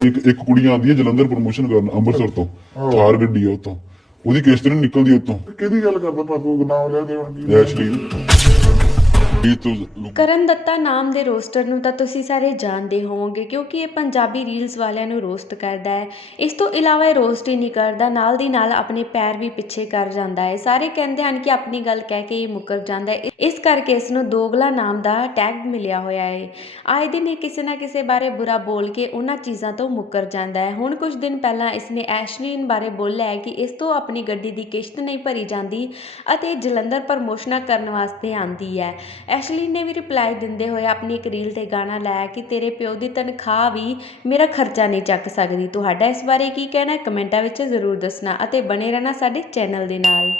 ਇੱਕ ਇੱਕ ਕੁੜੀ ਆਉਂਦੀ ਹੈ ਜਲੰਧਰ ਪ੍ਰੋਮੋਸ਼ਨ ਕਰਨ ਅੰਮ੍ਰਿਤਸਰ ਤੋਂ ਥਾਰ ਗੱਡੀ ਆ ਉਤੋਂ ਉਹਦੀ ਕਿਸ਼ਤ ਨਹੀਂ ਨਿਕਲਦੀ ਉਤੋਂ ਕਿਹਦੀ ਗੱਲ ਕਰਦਾ? ਪਾਪੂ ਨਾਮ ਲੈ ਦੇ ਹੁਣ ਕੀ ਕਰਨ ਦੱਤਾ ਨਾਮ ਦੇ ਰੋਸਟਰ ਨੂੰ ਤਾਂ ਤੁਸੀਂ ਸਾਰੇ ਜਾਣਦੇ ਹੋਵੋਗੇ, ਕਿਉਂਕਿ ਇਹ ਪੰਜਾਬੀ ਰੀਲਸ ਵਾਲਿਆਂ ਨੂੰ ਰੋਸਟ ਕਰਦਾ ਹੈ। ਇਸ ਤੋਂ ਇਲਾਵਾ ਇਹ ਰੋਸਟ ਹੀ ਨਹੀਂ ਕਰਦਾ, ਨਾਲ ਦੀ ਨਾਲ ਆਪਣੇ ਪੈਰ ਵੀ ਪਿੱਛੇ ਕਰ ਜਾਂਦਾ ਹੈ। ਸਾਰੇ ਕਹਿੰਦੇ ਹਨ ਕਿ ਆਪਣੀ ਗੱਲ ਕਹਿ ਕੇ ਇਹ ਮੁੱਕਰ ਜਾਂਦਾ ਹੈ। ਇਸ ਕਰਕੇ ਇਸ ਨੂੰ ਦੋਗਲਾ ਨਾਮ ਦਾ ਟੈਗ ਮਿਲਿਆ ਹੋਇਆ ਹੈ। ਆਏ ਦਿਨ ਇਹ ਕਿਸੇ ਨਾ ਕਿਸੇ ਬਾਰੇ ਬੁਰਾ ਬੋਲ ਕੇ ਉਹਨਾਂ ਚੀਜ਼ਾਂ ਤੋਂ ਮੁੱਕਰ ਜਾਂਦਾ ਹੈ। ਹੁਣ ਕੁਝ ਦਿਨ ਪਹਿਲਾਂ ਇਸ ਨੇ ਐਸ਼ਲੀਨ ਬਾਰੇ ਬੋਲਿਆ ਹੈ ਕਿ ਇਸ ਤੋਂ ਆਪਣੀ ਗੱਡੀ ਦੀ ਕਿਸ਼ਤ ਨਹੀਂ ਭਰੀ ਜਾਂਦੀ ਅਤੇ ਜਲੰਧਰ ਪ੍ਰਮੋਸ਼ਨਾਂ ਕਰਨ ਵਾਸਤੇ ਆਂਦੀ ਹੈ। ਐਸ਼ਲੀਨ ਨੇ ਵੀ ਰਿਪਲਾਈ ਦਿੰਦੇ ਹੋਏ ਆਪਣੀ ਇੱਕ ਰੀਲ ਤੇ ਗਾਣਾ ਲਾਇਆ ਕਿ ਤੇਰੇ ਪਿਓ ਦੀ ਤਨਖਾਹ ਵੀ ਮੇਰਾ ਖਰਚਾ ਨਹੀਂ ਚੱਕ ਸਕਦੀ। ਤੁਹਾਡਾ ਇਸ ਬਾਰੇ ਕੀ ਕਹਿਣਾ ਕਮੈਂਟਾਂ ਵਿੱਚ ਜ਼ਰੂਰ ਦੱਸਣਾ ਅਤੇ ਬਣੇ ਰਹਿਣਾ ਸਾਡੇ ਚੈਨਲ ਦੇ ਨਾਲ।